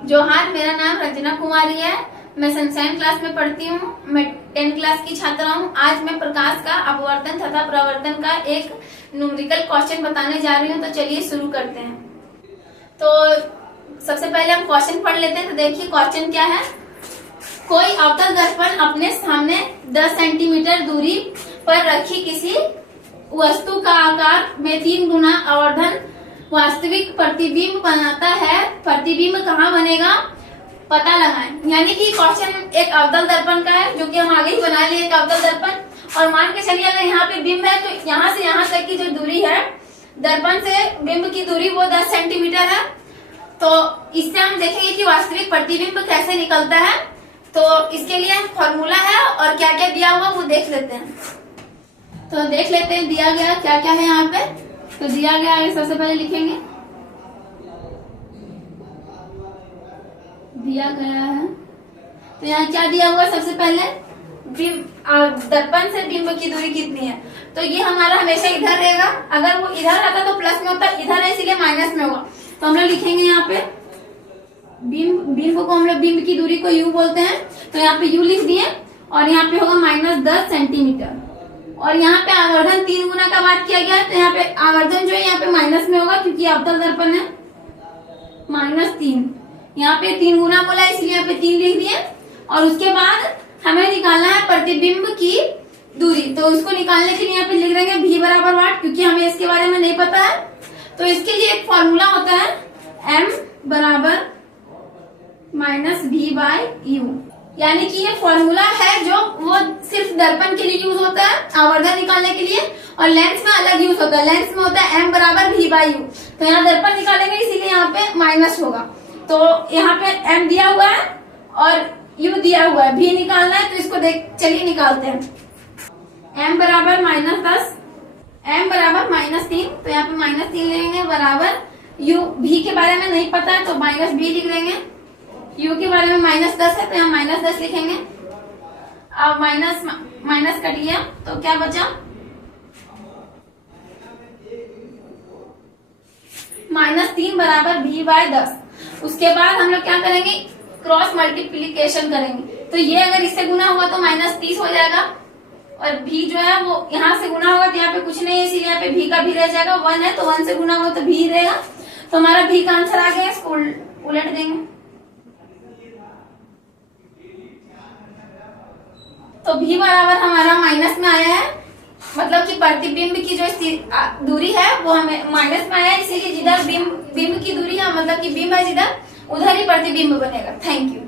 जोहार, मेरा नाम रंजना कुमारी है। मैं सनशाइन क्लास में पढ़ती हूँ। मैं 10th क्लास की छात्रा हूँ। आज मैं प्रकाश का अपवर्तन तथा प्रवर्तन का एक न्यूमेरिकल क्वेश्चन बताने जा रही हूँ। तो चलिए शुरू करते हैं। तो सबसे पहले हम क्वेश्चन पढ़ लेते हैं। तो देखिए क्वेश्चन क्या है। कोई अवतल दर्पण अपने सामने 10 सेंटीमीटर दूरी पर रखी किसी वस्तु का आकार में 3 गुना आवर्धन वास्तविक प्रतिबिंब बनाता है। प्रतिबिंब कहाँ बनेगा, पता लगाएं। यानी कि क्वेश्चन एक अवतल दर्पण का है, जो कि हम आगे ही बना लिए एक अवतल दर्पण। और मान के चलिए अगर यहाँ पे बिंब है तो यहाँ से यहाँ तक की जो दूरी है दर्पण से बिंब की दूरी वो 10 सेंटीमीटर है। तो इससे हम देखेंगे कि वास्तविक प्रतिबिंब कैसे निकलता है। तो इसके लिए फॉर्मूला है और क्या क्या दिया हुआ वो देख लेते हैं। तो देख लेते हैं दिया गया क्या क्या है यहाँ पे। तो दिया गया है, सबसे पहले लिखेंगे दिया गया है। तो यहाँ क्या दिया हुआ है, सबसे पहले दर्पण से बिंब की दूरी कितनी है। तो ये हमारा हमेशा इधर रहेगा। अगर वो इधर रहता तो प्लस में होता, इधर है इसीलिए माइनस में होगा। तो हम लोग लिखेंगे यहाँ पे बिंब को हम लोग बिंब की दूरी को यू बोलते हैं। तो यहाँ पे यू लिख दिए और यहाँ पे होगा -10 सेंटीमीटर। और यहाँ पे आवर्धन 3 गुना का बात किया गया। तो यहाँ पे आवर्धन जो है यहाँ पे माइनस में होगा क्योंकि अवतल दर्पण है। -3 यहाँ पे 3 गुना बोला इसलिए यहाँ पे 3 लिख दिए। और उसके बाद हमें निकालना है प्रतिबिंब की दूरी। तो उसको निकालने के लिए यहाँ पे लिख देंगे v बराबर वाट, क्योंकि हमें इसके बारे में नहीं पता है। तो इसके लिए एक फॉर्मूला होता है m बराबर -v/u। यानी कि ये फॉर्मूला है जो वो सिर्फ दर्पण के लिए यूज होता है आवर्धन निकालने के लिए, और लेंस में अलग यूज होता है। लेंस में होता है m बराबर v/u। तो यहाँ दर्पण निकालेंगे इसीलिए यहाँ पे माइनस होगा। तो यहाँ पे m दिया हुआ है और u दिया हुआ है, v निकालना है। तो इसको चलिए निकालते हैं। m बराबर -10, m बराबर -3। तो यहाँ पे -3 लेंगे बराबर u। v के बारे में नहीं पता है तो -b लिख देंगे। u के बारे में -10 है तो यहाँ -10 लिखेंगे। अब माइनस कट गया तो क्या बचा, -3 बराबर v/10। उसके बाद हम लोग क्या करेंगे, क्रॉस मल्टीप्लीकेशन करेंगे। तो ये अगर इससे गुना हुआ तो -30 हो जाएगा। और v जो है वो यहाँ से गुना होगा तो यहाँ पे कुछ नहीं है इसीलिए यहाँ पे v का भी रह जाएगा। 1 है तो 1 से गुना होगा तो v रहेगा। तो हमारा v का आंसर आ गया। इसको उलट देंगे तो v बराबर हमारा माइनस में आया है। मतलब कि प्रतिबिंब की जो दूरी है वो हमें माइनस में आया है। इसीलिए जिधर बिंब की दूरी है, मतलब कि बिंब है जिधर, उधर ही प्रतिबिंब बनेगा। Thank you.